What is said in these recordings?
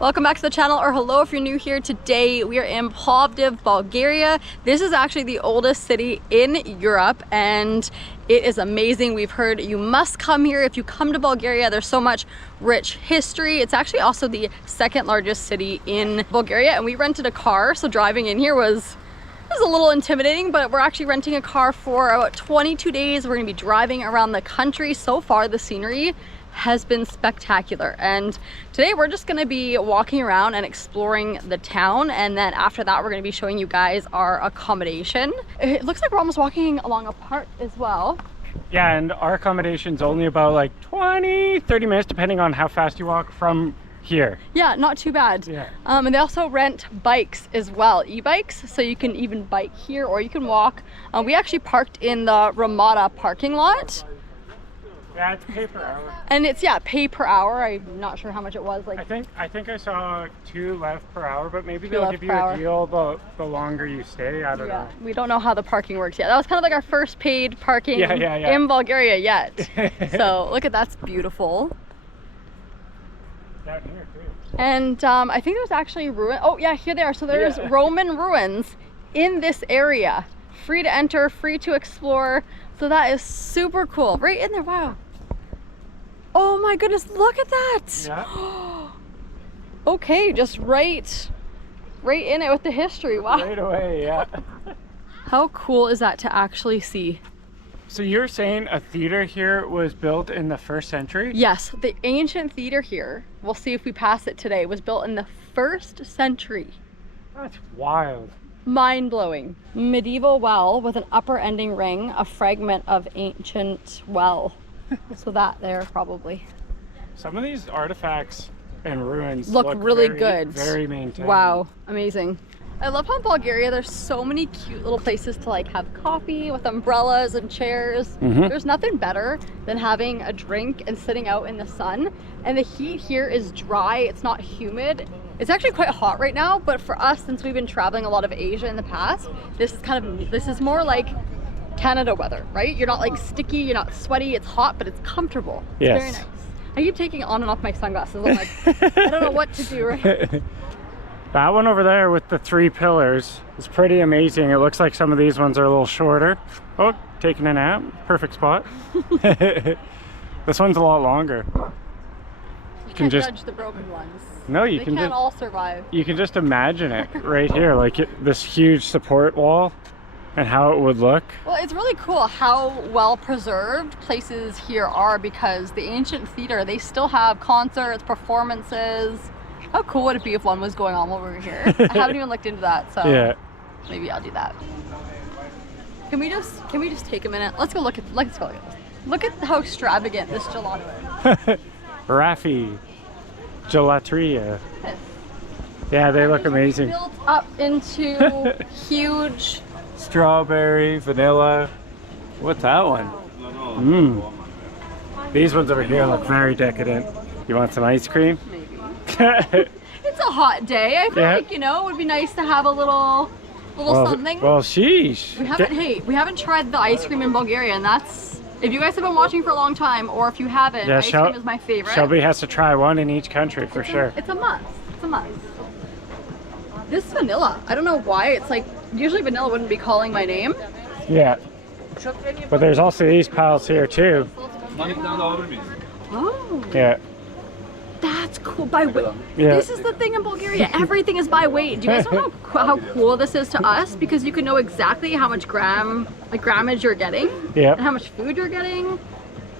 Welcome back to the channel, or hello if you're new here. Today we are in Plovdiv, Bulgaria. This is actually the oldest city in Europe and it is amazing. We've heard you must come here if you come to Bulgaria. There's so much rich history. It's actually also the second largest city in Bulgaria, and we rented a car, so driving in here was a little intimidating, but we're actually renting a car for about 22 days. We're gonna be driving around the country. So far the scenery has been spectacular, and today we're just going to be walking around and exploring the town, and then after that we're going to be showing you guys our accommodation. It looks like we're almost walking along a park as well. Yeah, and our accommodation's only about like 20-30 minutes depending on how fast you walk from here. Yeah, not too bad. Yeah. And they also rent bikes as well, e-bikes, so you can even bike here or you can walk. We actually parked in the Ramada parking lot. Yeah, it's pay per hour. And it's, yeah, pay per hour. I'm not sure how much it was. Like, I think I saw 2 left per hour, but maybe they'll give you a deal the longer you stay. I don't know. We don't know how the parking works yet. That was kind of like our first paid parking yeah. in Bulgaria yet. So look at that's beautiful. Down here too. And I think there's actually ruin. Oh yeah, here they are. So there's Roman ruins in this area. Free to enter, free to explore. So that is super cool. Right in there. Wow. Oh my goodness, look at that. Yeah. Okay, just right in it with the history. Wow. Right away, yeah. How cool is that to actually see? So you're saying a theater here was built in the 1st century? Yes, the ancient theater here, we'll see if we pass it today, was built in the 1st century. That's wild. Mind-blowing. Medieval well with an upper ending ring, a fragment of ancient well. So that there probably. Some of these artifacts and ruins look really good. Very maintained. Wow, amazing. I love how in Bulgaria there's so many cute little places to like have coffee with umbrellas and chairs. There's nothing better than having a drink and sitting out in the sun. And the heat here is dry, it's not humid. It's actually quite hot right now, but for us, since we've been traveling a lot of Asia in the past, this is more like Canada weather, right? You're not like sticky, you're not sweaty, it's hot, but it's comfortable. It's very nice. I keep taking on and off my sunglasses. I'm like, I don't know what to do right. That one over there with the 3 pillars is pretty amazing. It looks like some of these ones are a little shorter. Oh, taking a nap. Perfect spot. This one's a lot longer. You can't judge the broken ones. No, they can't all survive. You can just imagine it right here, like this huge support wall and how it would look. Well, it's really cool how well preserved places here are, because the ancient theater, they still have concerts, performances. How cool would it be if one was going on while we were here? I haven't even looked into that, so yeah, maybe I'll do that. Can we just take a minute? Let's go look at this. Look at how extravagant this gelato is. Raffi Gelateria. Yeah, they look amazing. Built up into huge strawberry, vanilla. What's that one? These ones over here look very decadent. You want some ice cream? Maybe. It's a hot day. I feel like, you know, it would be nice to have a little something. Well, sheesh. We haven't tried the ice cream in Bulgaria, and that's, if you guys have been watching for a long time, or if you haven't, ice cream is my favorite. Shelby has to try one in each country for sure. It's a must. It's a must. This vanilla, I don't know why. It's like, usually vanilla wouldn't be calling my name. Yeah. But there's also these piles here too. Oh. Yeah. That's cool. By weight. Yeah. This is the thing in Bulgaria. Everything is by weight. Do you guys know how cool this is to us? Because you can know exactly how much grammage you're getting. Yeah. And how much food you're getting.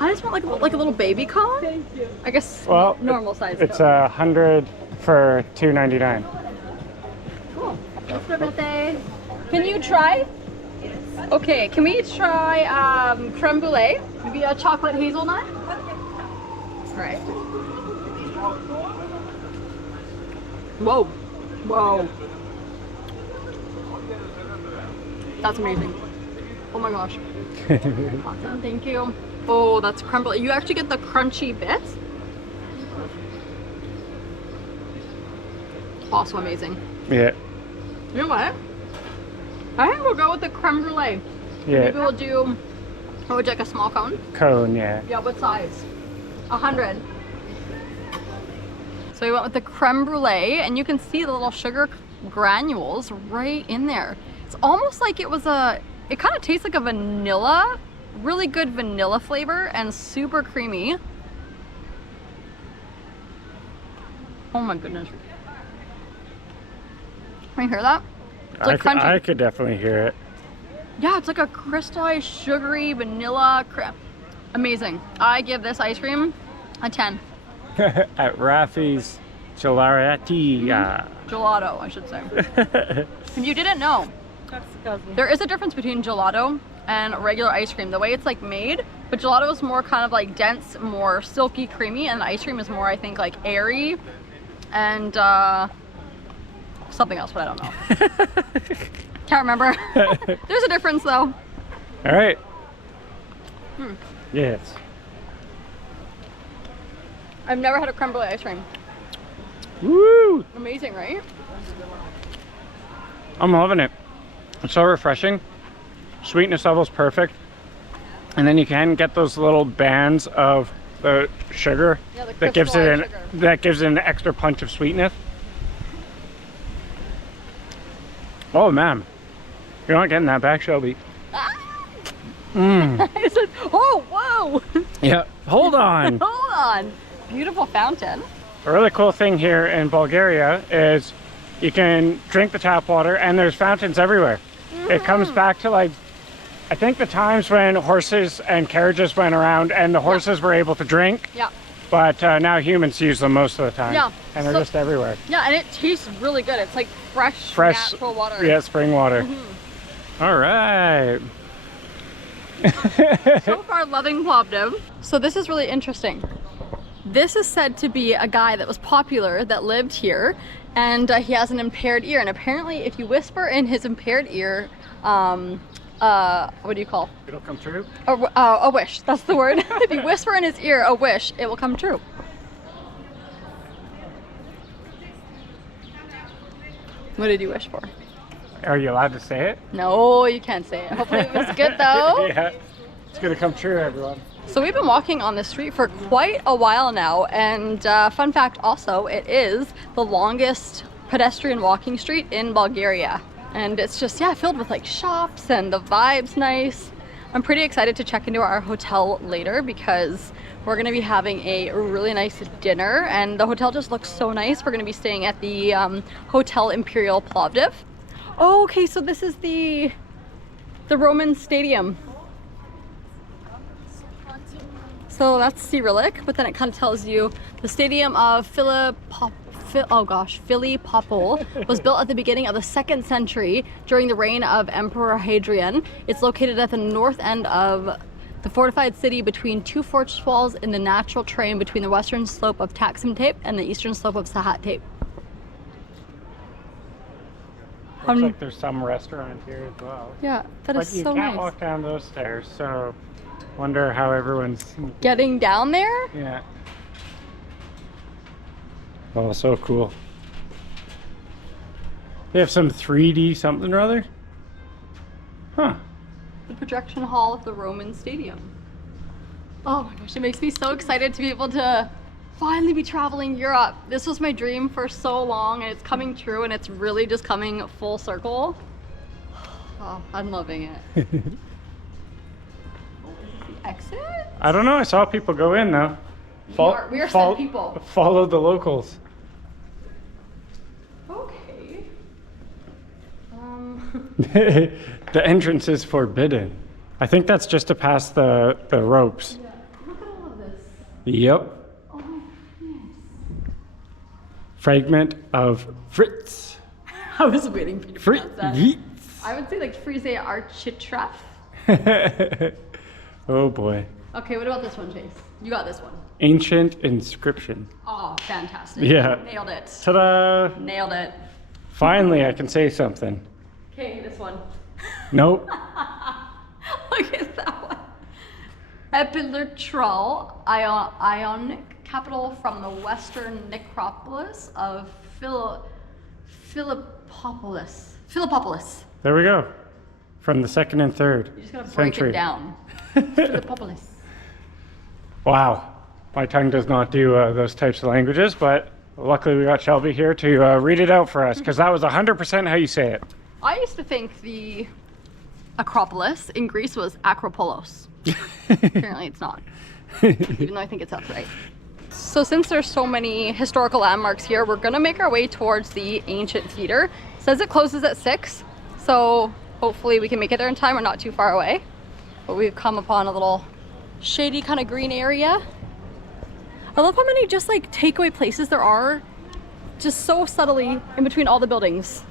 I just want like a little baby cone. Thank you. I guess normal size. It's 100 for $2.99. Cool. Can you try? Yes. Okay. Can we try creme brulee? Maybe a chocolate hazelnut. All right. Whoa. Whoa. That's amazing. Oh my gosh. Awesome. Thank you. Oh, that's creme brulee. You actually get the crunchy bits. Also amazing. Yeah. You know what? I think we'll go with the creme brulee. Yeah. Maybe we'll do, would you like a small cone? Cone, yeah. Yeah, what size? 100. So we went with the creme brulee, and you can see the little sugar granules right in there. It's almost like it was it kind of tastes like a vanilla, really good vanilla flavor and super creamy. Oh my goodness. Can you hear that? It's like crunchy. I could definitely hear it. Yeah, it's like a crystallized, sugary vanilla creme. Amazing. I give this ice cream a 10. At Rafi's Gelateria. Gelato, I should say. If you didn't know, there is a difference between gelato and regular ice cream. The way it's like made, but gelato is more kind of like dense, more silky, creamy, and the ice cream is more, I think, like airy and something else, but I don't know. Can't remember. There's a difference though. All right. Yes. I've never had a creme brulee ice cream. Woo! Amazing, right? I'm loving it. It's so refreshing. Sweetness level's perfect. And then you can get those little bands of the sugar, Yeah, the that gives it crystallized an extra punch of sweetness. Oh man, you're not getting that back, Shelby. I said, oh, whoa! Yeah, hold on. Hold on. Beautiful fountain. A really cool thing here in Bulgaria is you can drink the tap water, and there's fountains everywhere. It comes back to, like, I think the times when horses and carriages went around and the horses were able to drink. Yeah. But now humans use them most of the time. Yeah. And they're just everywhere. Yeah, and it tastes really good. It's like fresh natural water. Yeah, spring water. All right. So far, loving Plovdiv. So this is really interesting. This is said to be a guy that was popular that lived here, and he has an impaired ear. And apparently, if you whisper in his impaired ear, what do you call? It'll come true. A wish. That's the word. If you whisper in his ear a wish, it will come true. What did you wish for? Are you allowed to say it? No, you can't say it. Hopefully it was good though. Yeah, it's gonna come true, everyone. So we've been walking on this street for quite a while now, and fun fact also, it is the longest pedestrian walking street in Bulgaria. And it's just, yeah, filled with like shops, and the vibe's nice. I'm pretty excited to check into our hotel later because we're gonna be having a really nice dinner, and the hotel just looks so nice. We're gonna be staying at the Hotel Imperial Plovdiv. Oh, okay, so this is the Roman Stadium. So that's Cyrillic, but then it kind of tells you the Stadium of Philippopol was built at the beginning of the 2nd century during the reign of Emperor Hadrian. It's located at the north end of the fortified city between two fortress walls in the natural terrain between the western slope of Taksim Tape and the eastern slope of Sahat Tape. Looks like there's some restaurant here as well. Yeah, that is so nice. But you can't walk down those stairs, so wonder how everyone's getting down there. Yeah. Oh, so cool. They have some 3D something or other. Huh. The projection hall of the Roman Stadium. Oh my gosh, it makes me so excited to be able to finally be traveling Europe. This was my dream for so long, and it's coming true, and it's really just coming full circle. Oh, I'm loving it. Exit? I don't know. I saw people go in though. We are sent people. Follow the locals. Okay. The entrance is forbidden. I think that's just to pass the ropes. Yeah. Look at all of this. Yep. Oh my goodness. Fragment of Fritz. I was waiting for you to pronounce that. Fritz. I would say like Frise Architref. Oh boy. Okay, what about this one, Chase? You got this one. Ancient inscription. Oh, fantastic. Yeah. Nailed it. Ta-da! Nailed it. Finally, I can say something. Okay, this one. Nope. Look at that one. Epilatral Ionic capital from the western necropolis of Philippopolis. There we go. From the 2nd and 3rd You just gotta break century. it down. Philippopolis. Wow. My tongue does not do those types of languages, but Luckily we got Shelby here to read it out for us, because that was 100% how you say it. I used to think the Acropolis in Greece was Acropolos. Apparently it's not, even though I think it's upright. So since there's so many historical landmarks here, we're gonna make our way towards the ancient theater. It says it closes at 6, so hopefully we can make it there in time. We're not too far away. But we've come upon a little shady kind of green area. I love how many just like takeaway places there are, just so subtly in between all the buildings.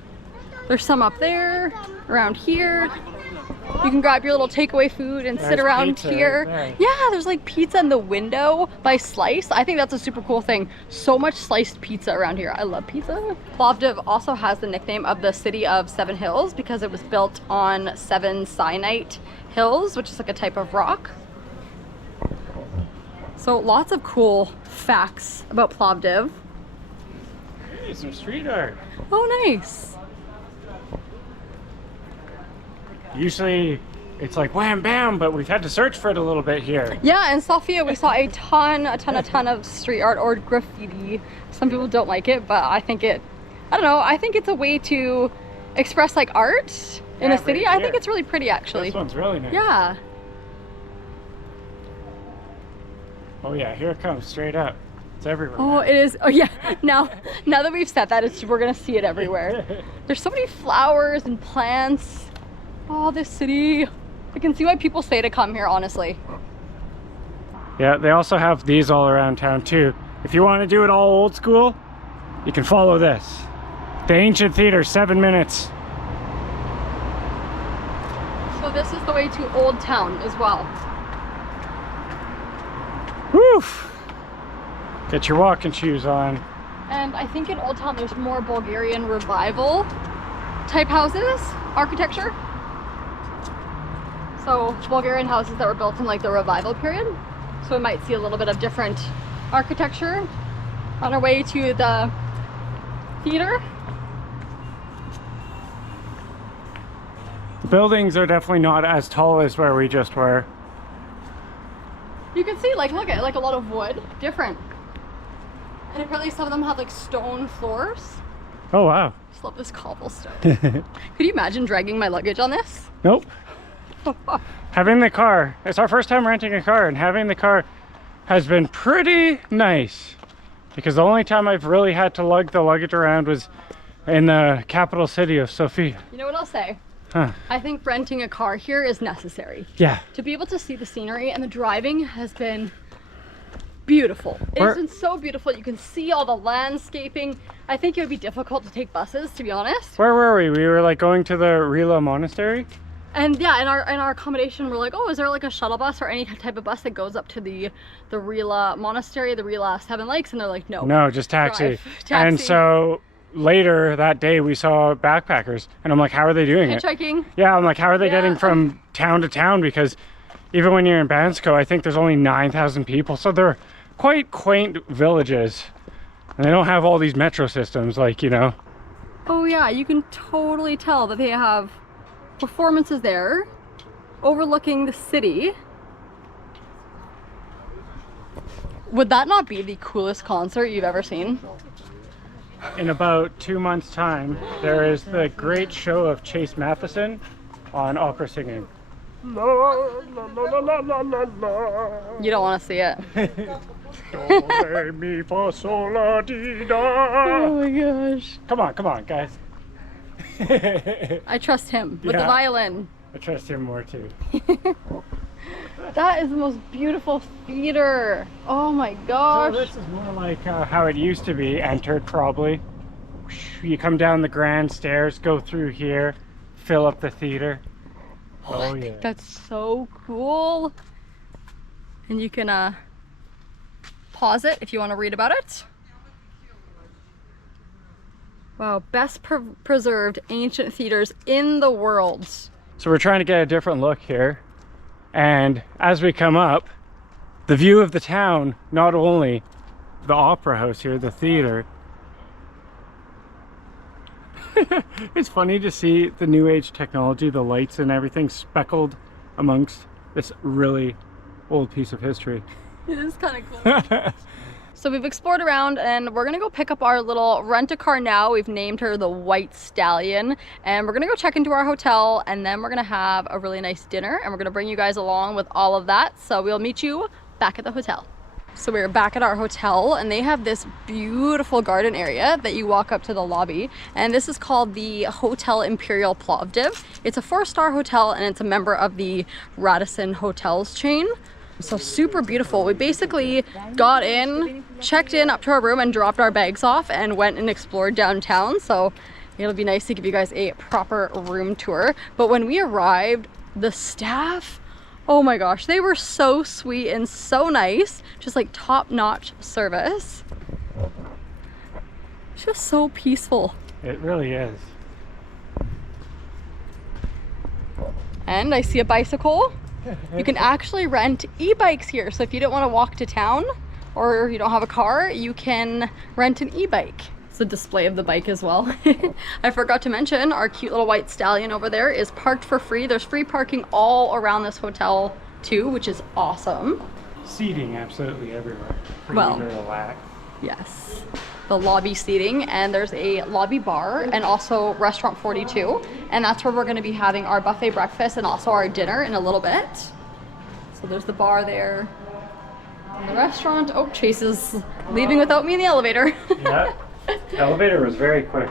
There's some up there, around here. You can grab your little takeaway food and sit around here. Right, yeah, there's like pizza in the window by Slice. I think that's a super cool thing. So much sliced pizza around here. I love pizza. Plovdiv also has the nickname of the city of 7 hills because it was built on 7 syenite hills, which is like a type of rock. So lots of cool facts about Plovdiv. Hey, some street art. Oh, nice. Usually it's like wham bam, but we've had to search for it a little bit here. Yeah, in Sofia we saw a ton of street art or graffiti. Some people don't like it, but I think I don't know, I think it's a way to express like art in a city. I think it's really pretty actually. This one's really nice. Yeah. Oh yeah, here it comes straight up. It's everywhere. Oh, it is. Oh yeah. Now that we've said that, we're gonna see it everywhere. There's so many flowers and plants. Oh, this city. I can see why people say to come here, honestly. Yeah, they also have these all around town too. If you want to do it all old school, you can follow this. The ancient theater, 7 minutes. So this is the way to Old Town as well. Woof! Get your walking shoes on. And I think in Old Town there's more Bulgarian revival type houses, architecture. So Bulgarian houses that were built in like the revival period. So we might see a little bit of different architecture on our way to the theater. The buildings are definitely not as tall as where we just were. You can see, like, look at like a lot of wood, different. And apparently some of them have like stone floors. Oh wow. Just love this cobblestone. Could you imagine dragging my luggage on this? Nope. Having the car, it's our first time renting a car, and having the car has been pretty nice. Because the only time I've really had to lug the luggage around was in the capital city of Sofia. You know what I'll say? Huh. I think renting a car here is necessary. Yeah. To be able to see the scenery, and the driving has been beautiful. It's been so beautiful. You can see all the landscaping. I think it would be difficult to take buses, to be honest. Where were we? We were like going to the Airalo monastery. And yeah, in our accommodation, we're like, oh, is there like a shuttle bus or any type of bus that goes up to the Rila monastery, the Rila 7 Lakes? And they're like, no. No, just taxi. And so later that day we saw backpackers, and I'm like, how are they doing it? Hitchhiking. Yeah, I'm like, how are they getting from town to town? Because even when you're in Bansko, I think there's only 9,000 people. So they're quite quaint villages. And they don't have all these metro systems like, you know. Oh yeah, you can totally tell that they have performances there overlooking the city. Would that not be the coolest concert you've ever seen? In about 2 months' time, there is the great show of Chase Matheson on opera singing. You don't want to see it. Oh my gosh. Come on, guys. I trust him with the violin. I trust him more too. That is the most beautiful theater. Oh my gosh. So this is more like how it used to be entered, probably. You come down the grand stairs, go through here, fill up the theater. Oh yeah. That's so cool. And you can pause it if you want to read about it. Wow, best preserved ancient theaters in the world. So we're trying to get a different look here. And as we come up, the view of the town, not only the opera house here, the theater. It's funny to see the new age technology, the lights and everything speckled amongst this really old piece of history. It is kind of cool. So we've explored around and we're gonna go pick up our little rent-a-car now. We've named her the White Stallion, and we're gonna go check into our hotel, and then we're gonna have a really nice dinner, and we're gonna bring you guys along with all of that. So we'll meet you back at the hotel. So we're back at our hotel, and they have this beautiful garden area that you walk up to the lobby, and this is called the Hotel Imperial Plovdiv. It's a 4-star hotel, and it's a member of the Radisson Hotels chain. So super beautiful. We basically got in, checked in up to our room and dropped our bags off and went and explored downtown. So it'll be nice to give you guys a proper room tour. But when we arrived, the staff, oh my gosh, they were so sweet and so nice. Just like top-notch service. It's just so peaceful. It really is. And I see a bicycle. You can actually rent e-bikes here. So if you don't want to walk to town or you don't have a car, you can rent an e-bike. It's a display of the bike as well. I forgot to mention our cute little White Stallion over there is parked for free. There's free parking all around this hotel too, which is awesome. Seating absolutely everywhere. For you to relax. Yes. The lobby seating, and there's a lobby bar and also restaurant 42, and that's where we're going to be having our buffet breakfast and also our dinner in a little bit. So there's the bar there and the restaurant. Oh, Chase is leaving without me in the elevator. Yeah, the elevator was very quick.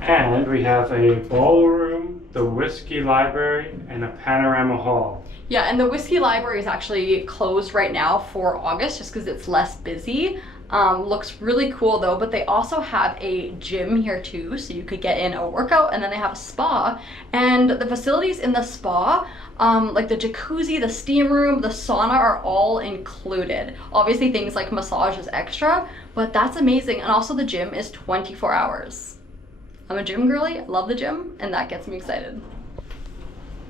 And we have a ballroom, the whiskey library, and a panorama hall. Yeah, and the whiskey library is actually closed right now for August just because it's less busy. Looks really cool though, but they also have a gym here too, so you could get in a workout, and then they have a spa, and the facilities in the spa, like the jacuzzi, the steam room, the sauna are all included. Obviously things like massage is extra, but that's amazing. And also the gym is 24 hours. I'm a gym girly, I love the gym, and that gets me excited.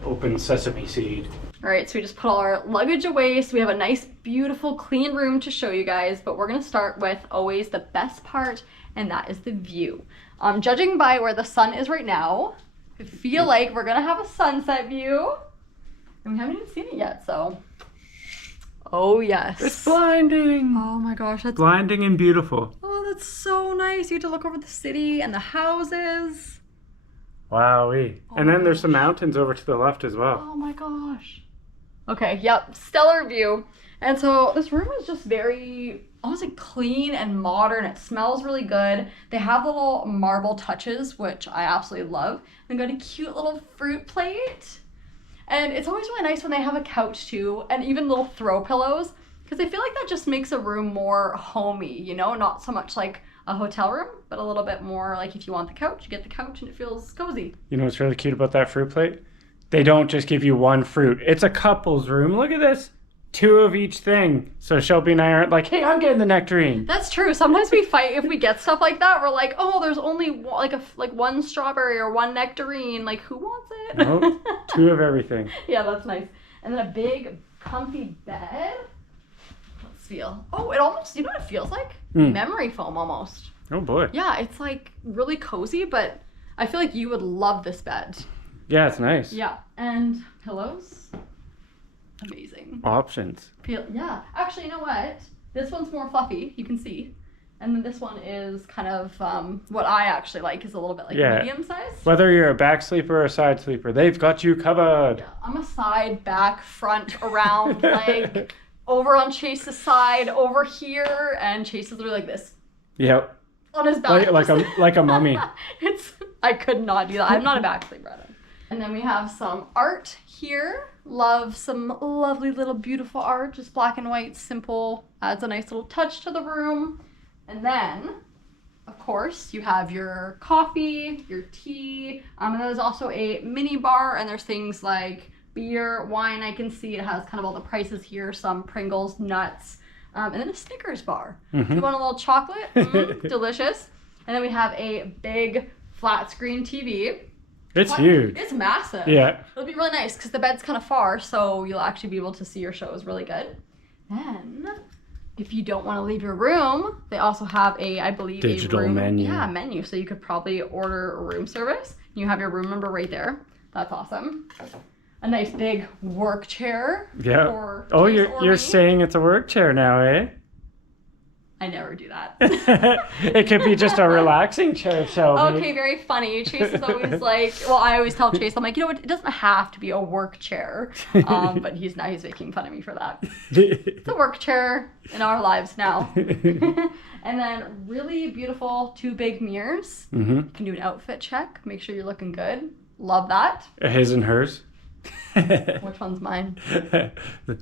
Open sesame seed. All right, so we just put all our luggage away. So we have a nice, beautiful, clean room to show you guys, but we're gonna start with always the best part, and that is the view. Judging by where the sun is right now, I feel like we're gonna have a sunset view, and we haven't even seen it yet, so. Oh yes. It's blinding. Oh my gosh, that's blinding and beautiful. Oh, that's so nice. You get to look over the city and the houses. Wowee. And then there's some mountains over to the left as well. Oh my gosh. Okay, yep, stellar view. And so this room is just very, honestly, clean and modern. It smells really good. They have the little marble touches, which I absolutely love. They've got a cute little fruit plate. And it's always really nice when they have a couch too, and even little throw pillows, because I feel like that just makes a room more homey, you know? Not so much like a hotel room, but a little bit more like if you want the couch, you get the couch and it feels cozy. You know what's really cute about that fruit plate? They don't just give you one fruit. It's a couple's room. Look at this. 2 of each thing. So Shelby and I aren't like, hey, I'm getting the nectarine. That's true. Sometimes we fight if we get stuff like that. We're like, oh, there's only one strawberry or one nectarine. Like, who wants it? Nope. 2 of everything. Yeah, that's nice. And then a big, comfy bed. Let's feel. Oh, it almost, you know what it feels like? Memory foam almost. Oh boy. Yeah, it's like really cozy, but I feel like you would love this bed. Yeah, it's nice. Yeah, and pillows. Amazing. Options. Yeah, actually, you know what? This one's more fluffy, you can see. And then this one is kind of what I actually like, is a little bit like medium size. Whether you're a back sleeper or a side sleeper, they've got you covered. Yeah, I'm a side, back, front, around, like over on Chase's side, over here, and Chase is really like this. Yep. On his back. Like a mummy. I could not do that. I'm not a back sleeper, Adam. And then we have some art here. Love some lovely little beautiful art, just black and white, simple, adds a nice little touch to the room. And then, of course, you have your coffee, your tea, and then there's also a mini bar, and there's things like beer, wine. I can see it has kind of all the prices here, some Pringles, nuts, and then a Snickers bar. If you want a little chocolate, delicious. And then we have a big flat screen TV. It's huge. It's massive. Yeah. It'll be really nice because the bed's kind of far, so you'll actually be able to see your shows really good. Then, if you don't want to leave your room, they also have I believe, digital a room menu. Yeah, menu. So you could probably order a room service. You have your room number right there. That's awesome. A nice big work chair. Yeah. Oh, you're saying it's a work chair now, eh? I never do that. It could be just a relaxing chair, Shelby. Okay, very funny. Chase is always like, well, I always tell Chase, I'm like, you know what, it doesn't have to be a work chair. But he's making fun of me for that. It's a work chair in our lives now. And then really beautiful 2 big mirrors. Mm-hmm. You can do an outfit check. Make sure you're looking good. Love that. His and hers. Which one's mine?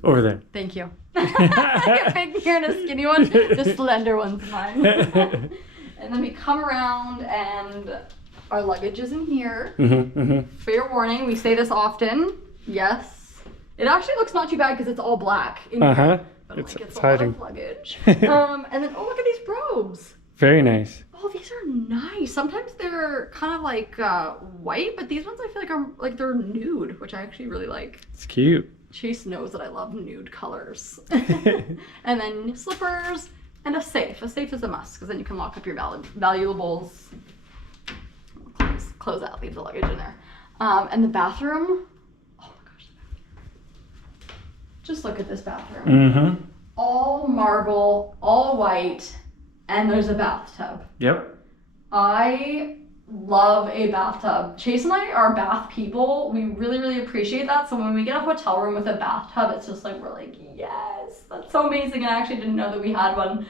Over there. Thank you. A big mirror and a skinny one. The slender one's mine. And then we come around and our luggage is in here. Mm-hmm, mm-hmm. Fair warning, we say this often. Yes. It actually looks not too bad because it's all black in here. But It's a hiding. lot of luggage. And then, oh, look at these robes. Very nice. Oh, these are nice. Sometimes they're kind of like white, but these ones I feel like are like they're nude, which I actually really like. It's cute. Chase knows that I love nude colors. And then slippers and a safe. A safe is a must because then you can lock up your valuables. Close that, leave the luggage in there. And the bathroom. Oh my gosh. Just look at this bathroom. Mm-hmm. All marble, all white, and there's a bathtub. Yep. I love a bathtub. Chase and I are bath people. We really, really appreciate that. So when we get a hotel room with a bathtub, it's just like, we're like, yes, that's so amazing. And I actually didn't know that we had one.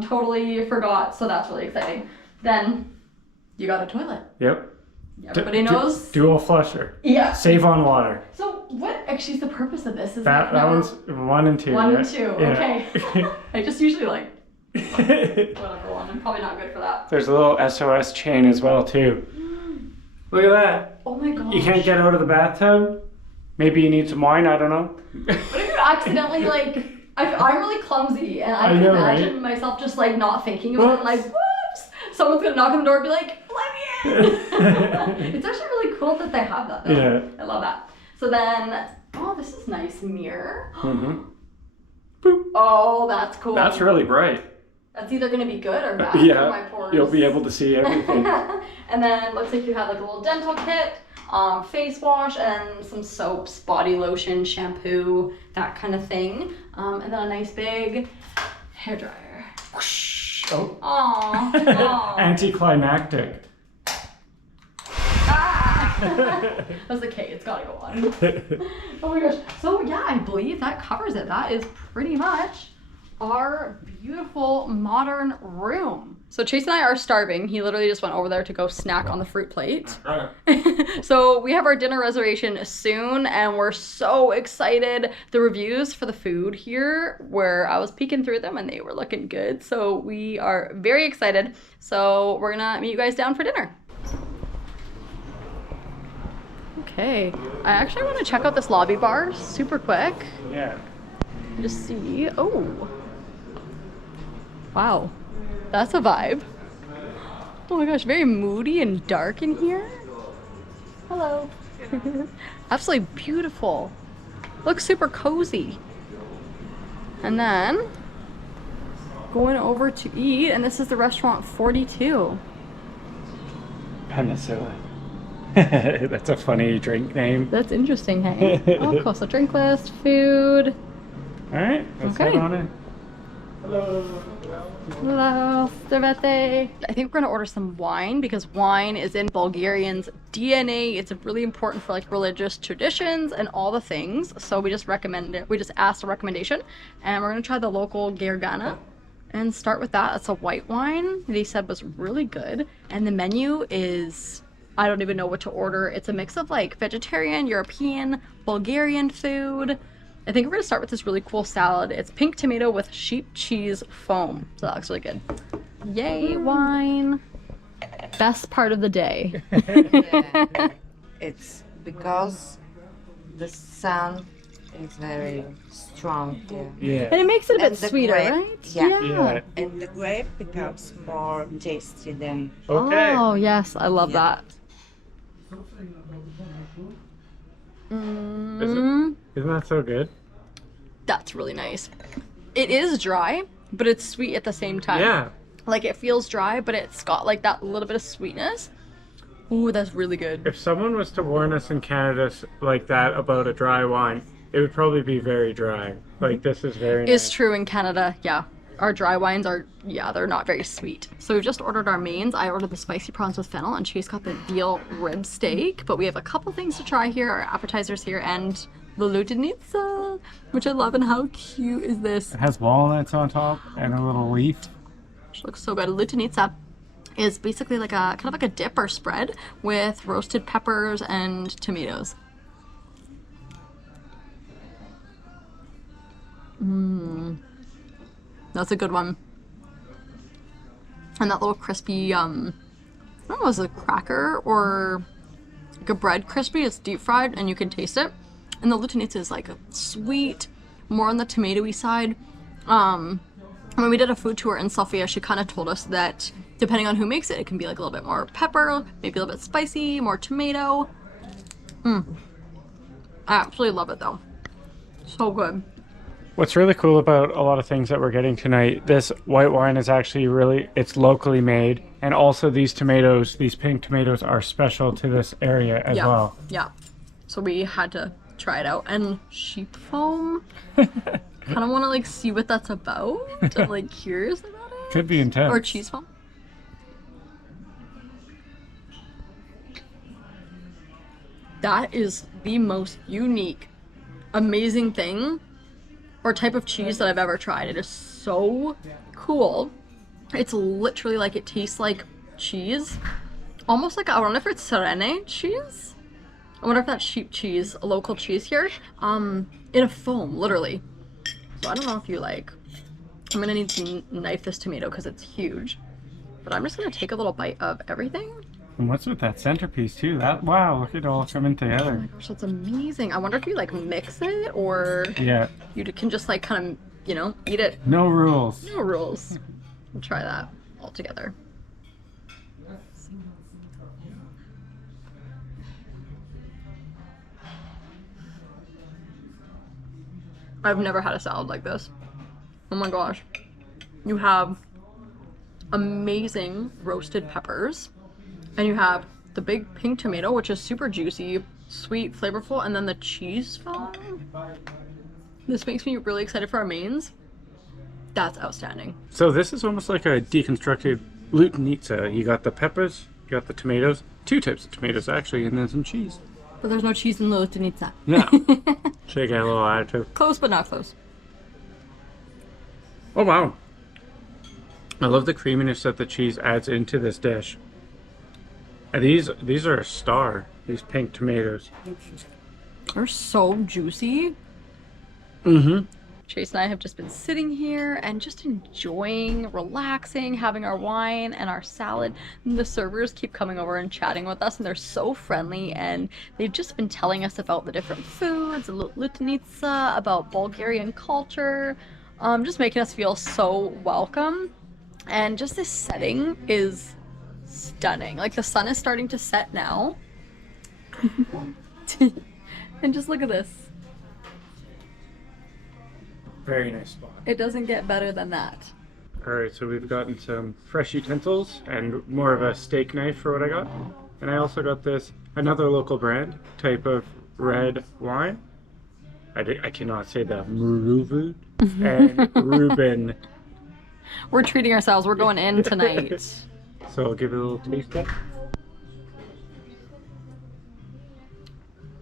Totally forgot. So that's really exciting. Then you got a toilet. Yep. Everybody knows. Dual flusher. Yeah. Save on water. So what actually is the purpose of this? Is That one's 1 and 2. 1 yeah? and 2. Yeah. Okay. I just usually like whatever one. I'm probably not good for that. There's a little SOS chain as well too. Look at that. Oh my gosh. You can't get out of the bathtub? Maybe you need some wine, I don't know. What if you accidentally like I'm really clumsy and I can imagine myself just like not thinking about it, like whoops! Someone's gonna knock on the door and be like, let me in! It's actually really cool that they have that though. Yeah. I love that. So then, oh, this is nice mirror. Mm-hmm. Oh, that's cool. That's really bright. That's either gonna be good or bad Yeah, for my pores. you'll be able to see everything. And then looks like you have like a little dental kit, face wash, and some soaps, body lotion, shampoo, that kind of thing. And then a nice big hairdryer. Oh. Aww. Anticlimactic. That's the K, it's gotta go on. Oh my gosh. So yeah, I believe that covers it. That is pretty much our beautiful modern room. So Chase and I are starving. He literally just went over there to go snack on the fruit plate. So we have our dinner reservation soon and we're so excited. The reviews for the food here, where I was peeking through them and they were looking good. So we are very excited. So we're gonna meet you guys down for dinner. Okay, I actually want to check out this lobby bar super quick. Yeah. Just see. Oh. Wow. That's a vibe. Oh my gosh, very moody and dark in here. Hello. Absolutely beautiful. Looks super cozy. And then going over to eat, and this is the restaurant 42. Penicillin. That's a funny drink name. That's interesting, hey? Oh, cool. So drink list, food. All right, let's head on in. Hello. Hello, servete. I think we're gonna order some wine because wine is in Bulgarians' DNA. It's really important for like religious traditions and all the things. So we just recommend it. We just asked a recommendation, and we're gonna try the local Gargana and start with that. It's a white wine. They said was really good, and the menu is, I don't even know what to order. It's a mix of like vegetarian, European, Bulgarian food. I think we're gonna start with this really cool salad. It's pink tomato with sheep cheese foam. So that looks really good. Yay, wine. Best part of the day. It's because the sun is very strong here. Yeah. And it makes it a bit And the sweeter, grape, right? yeah. And the grape becomes more tasty than Okay. Oh, yes, I love Yeah. that. Mm, Isn't that so good? that's really nice. It is dry, but it's sweet at the same time. Yeah. Like it feels dry, but it's got like that little bit of sweetness. Ooh, that's really good. If someone was to warn us in Canada like that about a dry wine, it would probably be very dry. Like this is very It's nice. true in Canada, yeah. our dry wines are, yeah, they're not very sweet. So we've just ordered our mains. I ordered the spicy prawns with fennel, and Chase got the veal rib steak. But we have a couple things to try here, our appetizers here, and the lutenitsa, which I love. And how cute is this? It has walnuts on top and a little leaf. Which looks so good. Lutenitsa is basically like a kind of like a dip or spread with roasted peppers and tomatoes. That's a good one. And that little crispy, I don't know, is it a cracker or like a bread crispy? It's deep fried and you can taste it. And the lutenitsa is like a sweet, more on the tomatoey side. When we did a food tour in Sofia, she kind of told us that depending on who makes it, it can be like a little bit more pepper, maybe a little bit spicy, more tomato. I absolutely love it though. So good. What's really cool about a lot of things that we're getting tonight, this white wine is actually it's locally made. And also these tomatoes, these pink tomatoes are special to this area as well. Yeah. So we had to try it out. And sheep foam, kind of want to like see what that's about. I'm like curious about it. Could be intense. Or cheese foam. That is the most unique, amazing thing or type of cheese that I've ever tried. It is so cool. It's literally like, it tastes like cheese. Almost like, I wonder if it's Serene cheese? I wonder if that's sheep cheese, a local cheese here, in a foam, literally. So I don't know if you like, I'm gonna need to knife this tomato because it's huge. But I'm just gonna take a little bite of everything. And what's with that centerpiece too? Wow, look at it all coming Oh together. my gosh, that's amazing. I wonder if you like mix it or Yeah. you can just like kind of, you know, eat it. No rules. No rules. We'll try that all together. I've never had a salad like this. Oh my gosh. You have amazing roasted peppers, and you have the big pink tomato, which is super juicy, sweet, flavorful, and then the cheese foam. This makes me really excited for our mains. That's outstanding. So this is almost like a deconstructed lutenitsa. You got the peppers, you got the tomatoes, 2 types of tomatoes actually, and then some cheese. But there's no cheese in the lutenitsa. Yeah. Should I get a little additive? Close but not close. Oh wow. I love the creaminess that the cheese adds into this dish. And these are a star, these pink tomatoes. They're so juicy. Mm-hmm. Chase and I have just been sitting here and just enjoying, relaxing, having our wine and our salad. And the servers keep coming over and chatting with us, and they're so friendly, and they've just been telling us about the different foods, lutenitsa, about Bulgarian culture, just making us feel so welcome. And just this setting is stunning. Like the sun is starting to set now. And just look at this. Very nice spot. It doesn't get better than that. Alright, so we've gotten some fresh utensils and more of a steak knife for what I got. And I also got this, another local brand type of red wine. I cannot say that. Mruvu and Reuben. We're treating ourselves. We're going in tonight. So I'll give it a little taste test.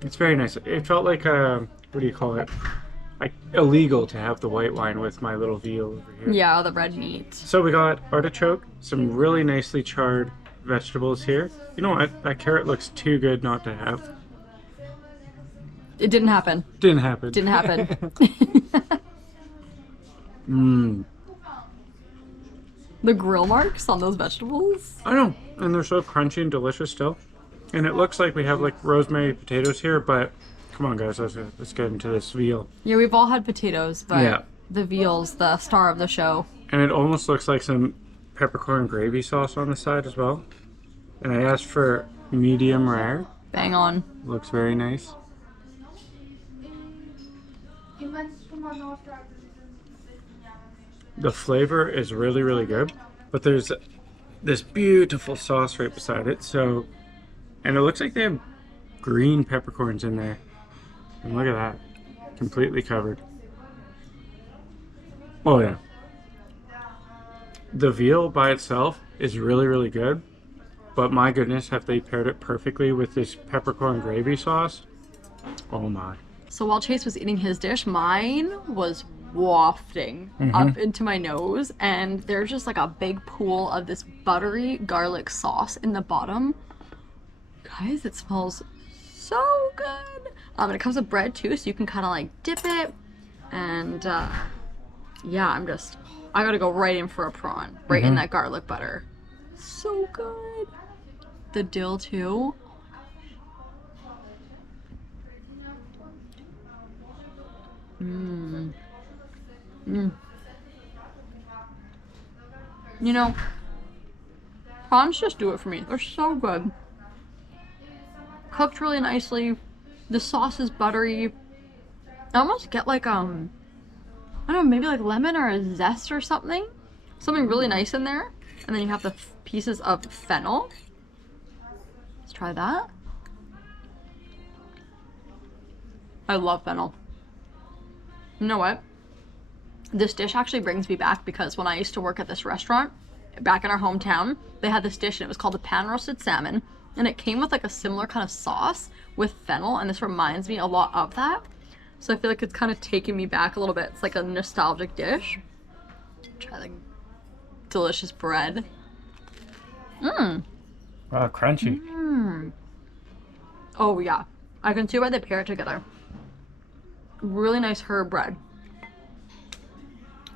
It's very nice. It felt like what do you call it? Like illegal to have the white wine with my little veal over here. Yeah, the red meat. So we got artichoke, some really nicely charred vegetables here. You know what? That carrot looks too good not to have. It didn't happen. Didn't happen. Didn't happen. Mmm. The grill marks on those vegetables. I know. And they're so crunchy and delicious still. And it looks like we have like rosemary potatoes here, but come on guys, let's get into this veal. Yeah, we've all had potatoes, but Yeah. the veal's the star of the show. And it almost looks like some peppercorn gravy sauce on the side as well. And I asked for medium rare. Bang on. Looks very nice. The flavor is really, really good. But there's this beautiful sauce right beside it. So, and it looks like they have green peppercorns in there. And look at that. Completely covered. Oh yeah. The veal by itself is really, really good. But my goodness, have they paired it perfectly with this peppercorn gravy sauce? Oh my. So while Chase was eating his dish, mine was wafting up into my nose, and there's just like a big pool of this buttery garlic sauce in the bottom. Guys, it smells so good. And it comes with bread too, so you can kind of like dip it. And yeah, I gotta go right in for a prawn, right in that garlic butter. So good. The dill too. You know, prawns just do it for me. They're so good. Cooked really nicely. The sauce is buttery. I almost get like, I don't know, maybe like lemon or a zest or something. Something really nice in there. And then you have the pieces of fennel. Let's try that. I love fennel. You know what? This dish actually brings me back because when I used to work at this restaurant back in our hometown, they had this dish and it was called the pan roasted salmon, and it came with like a similar kind of sauce with fennel, and this reminds me a lot of that. So I feel like it's kind of taking me back a little bit. It's like a nostalgic dish. Try the delicious bread. Wow, crunchy. Oh yeah, I can see why they pair it together. Really nice herb bread.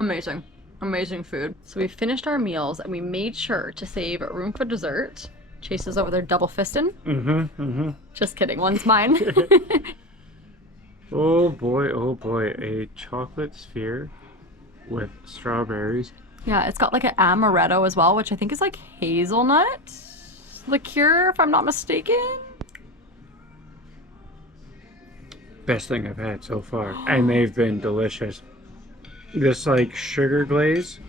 Amazing. Amazing food. So we finished our meals and we made sure to save room for dessert. Chase is over there double fisting. Just kidding, one's mine. Oh boy, a chocolate sphere with strawberries. Yeah, it's got like an amaretto as well, which I think is like hazelnut liqueur, if I'm not mistaken. Best thing I've had so far, and they've been delicious. This like sugar glaze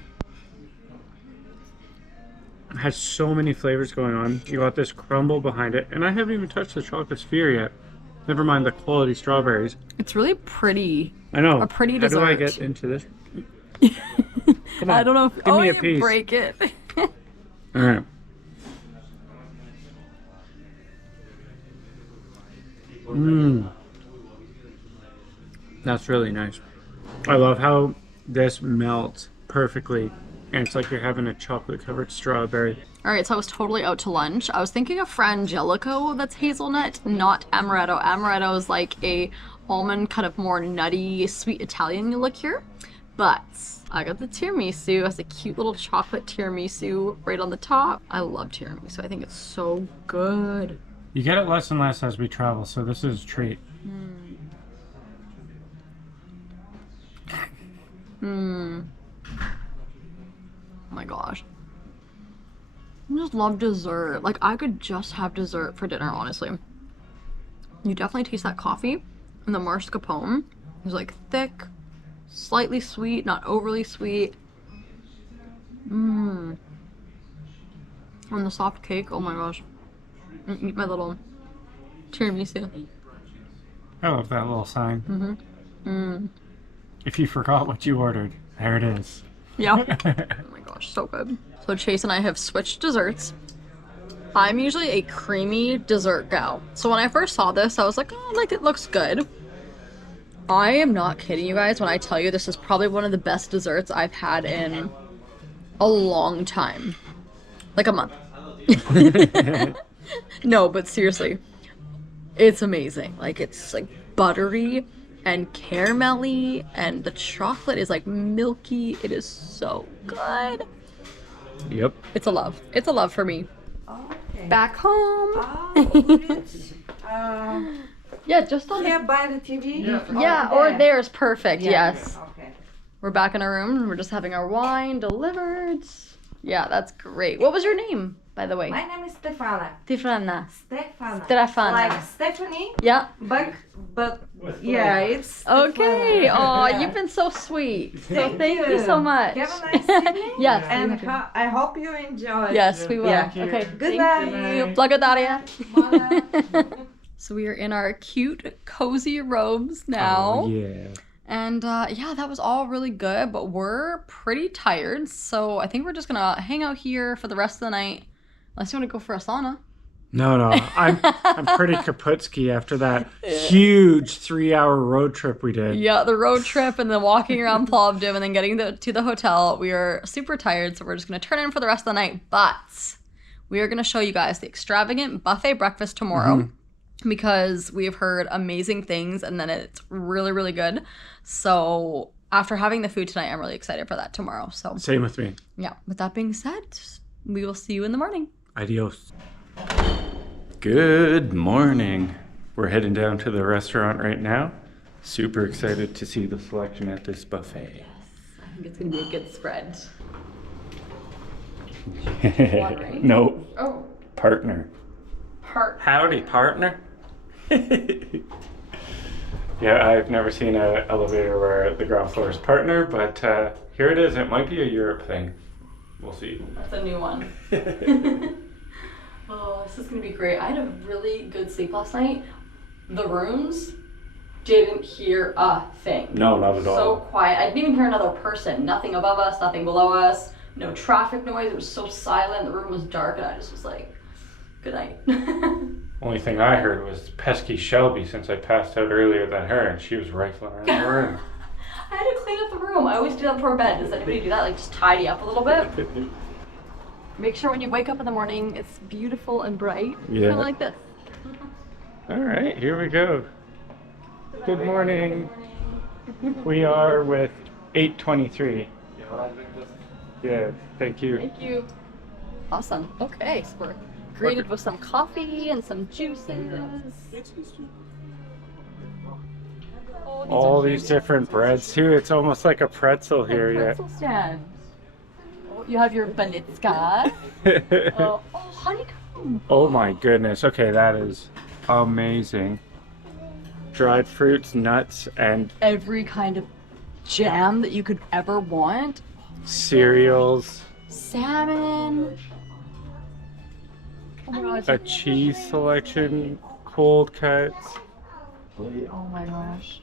has so many flavors going on. You got this crumble behind it, and I haven't even touched the chocolate sphere yet. Never mind the quality strawberries. It's really pretty. I know. A pretty dessert. How do I get into this? Come on. I don't know if Give me a you piece. break it. All right. That's really nice. I love how this melts perfectly, and it's like you're having a chocolate covered strawberry. All right, so I was totally out to lunch. I was thinking of Frangelico, that's hazelnut, not amaretto. Amaretto is like a almond, kind of more nutty, sweet Italian liqueur. But I got the tiramisu. It has a cute little chocolate tiramisu right on the top. I love tiramisu. I think it's so good. You get it less and less as we travel, so this is a treat. Oh my gosh. I just love dessert. Like, I could just have dessert for dinner, honestly. You definitely taste that coffee, and the mascarpone is like thick, slightly sweet, not overly sweet. And the soft cake, oh my gosh. And eat my little tiramisu. I love that little sign. If you forgot what you ordered, there it is. Yeah. Oh my gosh, so good. So Chase and I have switched desserts. I'm usually a creamy dessert gal. So when I first saw this, I was like, oh, like it looks good. I am not kidding you guys when I tell you this is probably one of the best desserts I've had in a long time. Like a month. No, but seriously, it's amazing. Like, it's like buttery and caramelly, and the chocolate is like milky. It is so good. Yep. It's a love. It's a love for me. Okay. Back home. Yeah, just on Here by the TV? yeah, or there's perfect. Yeah, Yes. okay. We're back in our room and we're just having our wine delivered. Yeah, that's great. What was your name, by the way? My name is Stefana. Stefana. Stefana. Like Stephanie, Yeah. but yeah, it's Okay. Stefana. Oh, Yeah. you've been so sweet. So Thank thank you you. so much. Have a nice evening. Yes. And you too. I hope you enjoy. Yes, we will. Yeah. Okay. Good thank night. you. Благодаря. Mother. So we are in our cute, cozy robes now. Oh, yeah. And yeah, that was all really good, but we're pretty tired. So I think we're just gonna hang out here for the rest of the night. Unless you want to go for a sauna. No, I'm pretty kaputski after that huge 3-hour road trip we did. Yeah, the road trip and then walking around Plovdiv and then getting to the hotel. We are super tired, so we're just gonna turn in for the rest of the night. But we are gonna show you guys the extravagant buffet breakfast tomorrow. Because we have heard amazing things and then it's really, really good. So after having the food tonight, I'm really excited for that tomorrow. So Same with me. yeah, with that being said, we will see you in the morning. Adios. Good morning. We're heading down to the restaurant right now. Super excited to see the selection at this buffet. I think it's gonna be a good spread. No. Oh, Partner. Howdy, partner. Yeah, I've never seen an elevator where the ground floor is partner, but here it is. It might be a Europe thing. We'll see. That's a new one. Oh, this is gonna be great. I had a really good sleep last night. The rooms didn't hear a thing. No, not at all. So quiet. I didn't even hear another person. Nothing above us, nothing below us. No traffic noise. It was so silent. The room was dark, and I just was like, good night. Only thing I heard was pesky Shelby, since I passed out earlier than her, and she was rifling around the room. I had to clean up the room. I always do that before bed. Does anybody do that? Like just tidy up a little bit? Make sure when you wake up in the morning, it's beautiful and bright. Yeah. Kind of like this. All right, here we go. Good morning. We are with 823. Yeah, thank you. Thank you. Awesome. Okay, so we're greeted with some coffee and some juices. Oh, All these different breads too. It's almost like a pretzel here. Yeah. Pretzel stand. Oh, you have your banitska. Oh, honeycomb. Oh my goodness. Okay, that is amazing. Dried fruits, nuts, and Every kind of jam that you could ever want. cereals. Salmon. Oh my gosh. A cheese selection, cold cuts. Oh my gosh.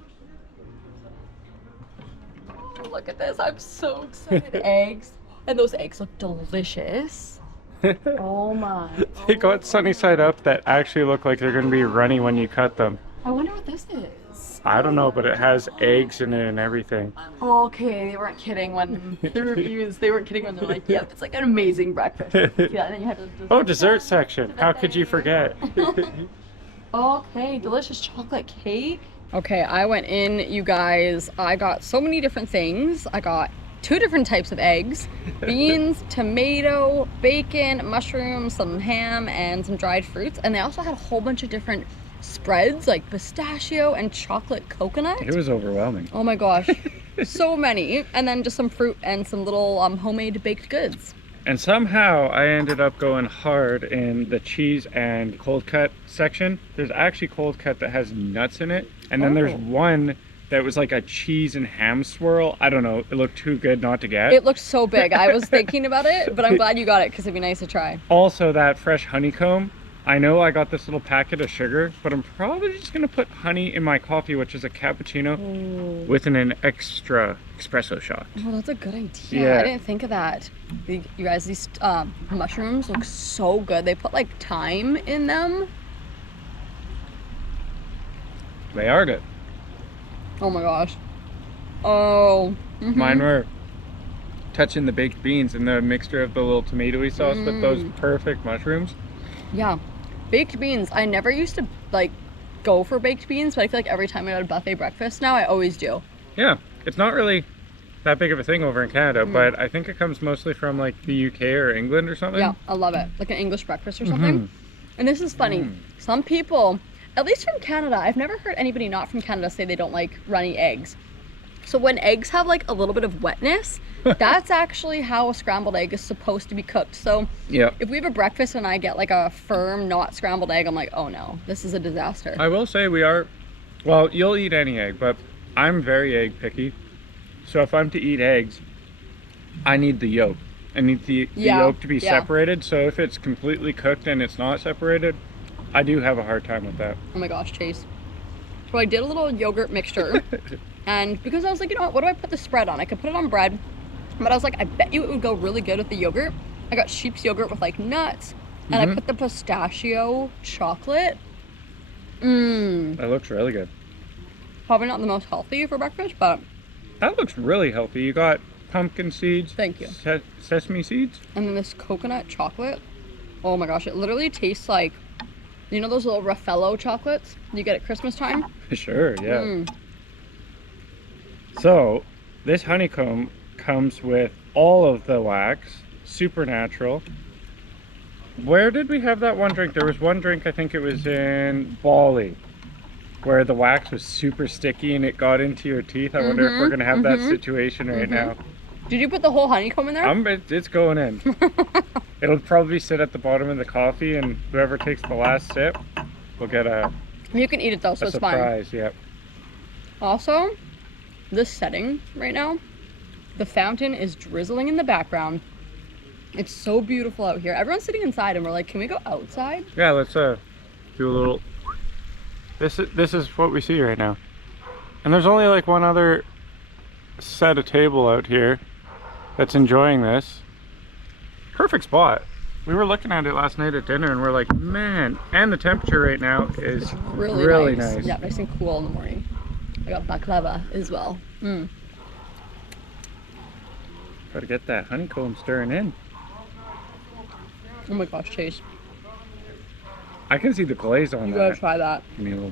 Look at this. I'm so excited. Eggs. And those eggs look delicious. Oh my. They got sunny side up that actually look like they're going to be runny when you cut them. I wonder what this is. I don't know, but it has eggs in it and everything. Oh, okay, they weren't kidding when the reviews. They weren't kidding when they're like, "Yep, it's like an amazing breakfast." Yeah, and then you have the Oh, dessert section. How could you forget? Okay, delicious chocolate cake. Okay, I went in, you guys. I got so many different things. I got 2 different types of eggs, beans, tomato, bacon, mushrooms, some ham, and some dried fruits. And they also had a whole bunch of different spreads like pistachio and chocolate coconut. It was overwhelming. Oh my gosh, so many. And then just some fruit and some little homemade baked goods. And somehow I ended up going hard in the cheese and cold cut section. There's actually cold cut that has nuts in it. And then there's one that was like a cheese and ham swirl. I don't know, it looked too good not to get. It looked so big. I was thinking about it, but I'm glad you got it because it'd be nice to try. Also that fresh honeycomb. I know I got this little packet of sugar, but I'm probably just gonna put honey in my coffee, which is a cappuccino with an extra espresso shot. Oh, that's a good idea. Yeah. I didn't think of that. You guys, these mushrooms look so good. They put like thyme in them. They are good. Oh my gosh. Oh. Mhm. Mine were touching the baked beans and the mixture of the little tomatoey sauce with those perfect mushrooms. Yeah. Baked beans. I never used to like go for baked beans, but I feel like every time I go to buffet breakfast now, I always do. Yeah, it's not really that big of a thing over in Canada, but I think it comes mostly from like the UK or England or something. Yeah, I love it. Like an English breakfast or something. And this is funny. Some people, at least from Canada, I've never heard anybody not from Canada say they don't like runny eggs. So when eggs have like a little bit of wetness, that's actually how a scrambled egg is supposed to be cooked. So Yeah. if we have a breakfast and I get like a firm, not scrambled egg, I'm like, oh no, this is a disaster. I will say we are, well, you'll eat any egg, but I'm very egg picky. So if I'm to eat eggs, I need the yolk. I need the yolk to be separated. So if it's completely cooked and it's not separated, I do have a hard time with that. Oh my gosh, Chase. So I did a little yogurt mixture And because I was like, you know what do I put the spread on? I could put it on bread, but I was like, I bet you it would go really good with the yogurt. I got sheep's yogurt with like nuts, and I put the pistachio chocolate. That looks really good. Probably not the most healthy for breakfast, but That looks really healthy. You got pumpkin seeds. Thank you. Sesame seeds. And then this coconut chocolate. Oh my gosh, it literally tastes like, you know those little Raffaello chocolates you get at Christmas time? Sure, yeah. So, this honeycomb comes with all of the wax, super natural. Where did we have that one drink? There was one drink, I think it was in Bali, where the wax was super sticky and it got into your teeth. I wonder if we're gonna have that situation right now. Did you put the whole honeycomb in there? It's going in. It'll probably sit at the bottom of the coffee, and whoever takes the last sip will get a You can eat it though, so it's fine. surprise. Yep. Also, this setting right now, the fountain is drizzling in the background. It's so beautiful out here. Everyone's sitting inside and we're like, can we go outside? Yeah, let's do a little. This is what we see right now, and there's only like one other set of table out here that's enjoying this. Perfect spot. We were looking at it last night at dinner and we're like, man, and the temperature right now is really nice. Yeah, nice and cool in the morning. I got baklava as well. Gotta get that honeycomb stirring in. Oh my gosh, Chase. I can see the glaze on You that. gotta try that. Give me a little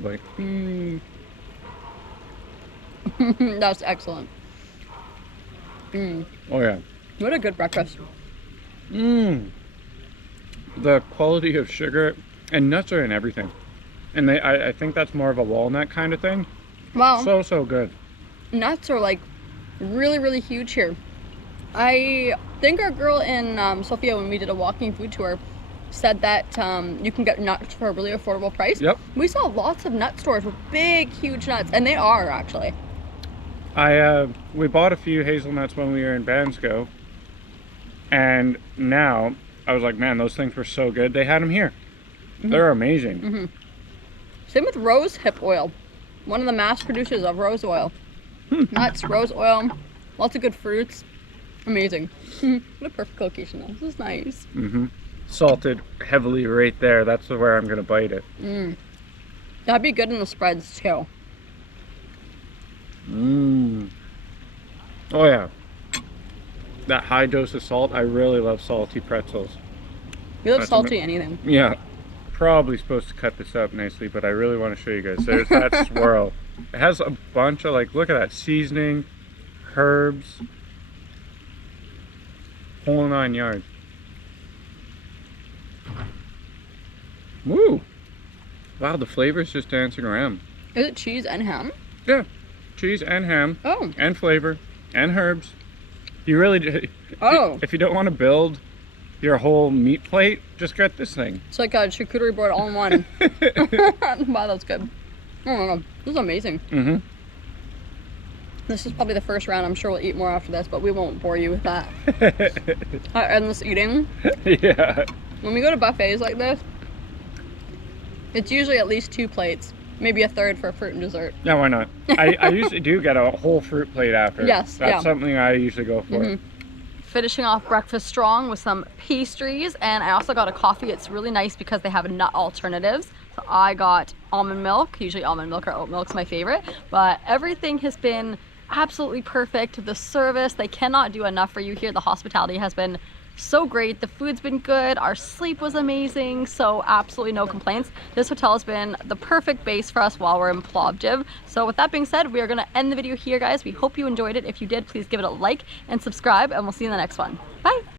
bite. That's excellent. Oh yeah. What a good breakfast. The quality of sugar and nuts are in everything. And I think that's more of a walnut kind of thing. Wow. So good. Nuts are like really huge here. I think our girl in Sofia, when we did a walking food tour, said that you can get nuts for a really affordable price. Yep. We saw lots of nut stores with big, huge nuts, and they are actually. We bought a few hazelnuts when we were in Bansko, and now I was like, man, those things were so good. They had them here. They're amazing. Same with rose hip oil. One of the mass producers of rose oil. Nuts, rose oil, lots of good fruits. Amazing. What a perfect location though. This is nice. Salted heavily right there. That's where I'm gonna bite it. That'd be good in the spreads too. Oh yeah. That high dose of salt. I really love salty pretzels. You love That's salty anything. Yeah. Probably supposed to cut this up nicely, but I really want to show you guys. There's that swirl. It has a bunch of, like, look at that, seasoning, herbs, whole 9 yards. Woo! Wow, the flavor's just dancing around. Is it cheese and ham? Yeah, cheese and ham. Oh. And flavor and herbs. You really, if you don't want to build your whole meat plate, just get this thing. It's like a charcuterie board all in one. Wow, that's good. Oh my god, this is amazing. This is probably the first round. I'm sure we'll eat more after this, but we won't bore you with that. Endless eating. Yeah. When we go to buffets like this, it's usually at least 2 plates, maybe a third for fruit and dessert. Yeah, why not? I usually do get a whole fruit plate after. Yes, That's something I usually go for. Finishing off breakfast strong with some pastries, and I also got a coffee. It's really nice because they have nut alternatives. So I got almond milk. Usually almond milk or oat milk's my favorite, but everything has been absolutely perfect. The service, they cannot do enough for you here. The hospitality has been so great. The food's been good. Our sleep was amazing. So absolutely no complaints. This hotel has been the perfect base for us while we're in Plovdiv. So with that being said, we are going to end the video here, guys. We hope you enjoyed it. If you did, please give it a like and subscribe, and we'll see you in the next one. Bye.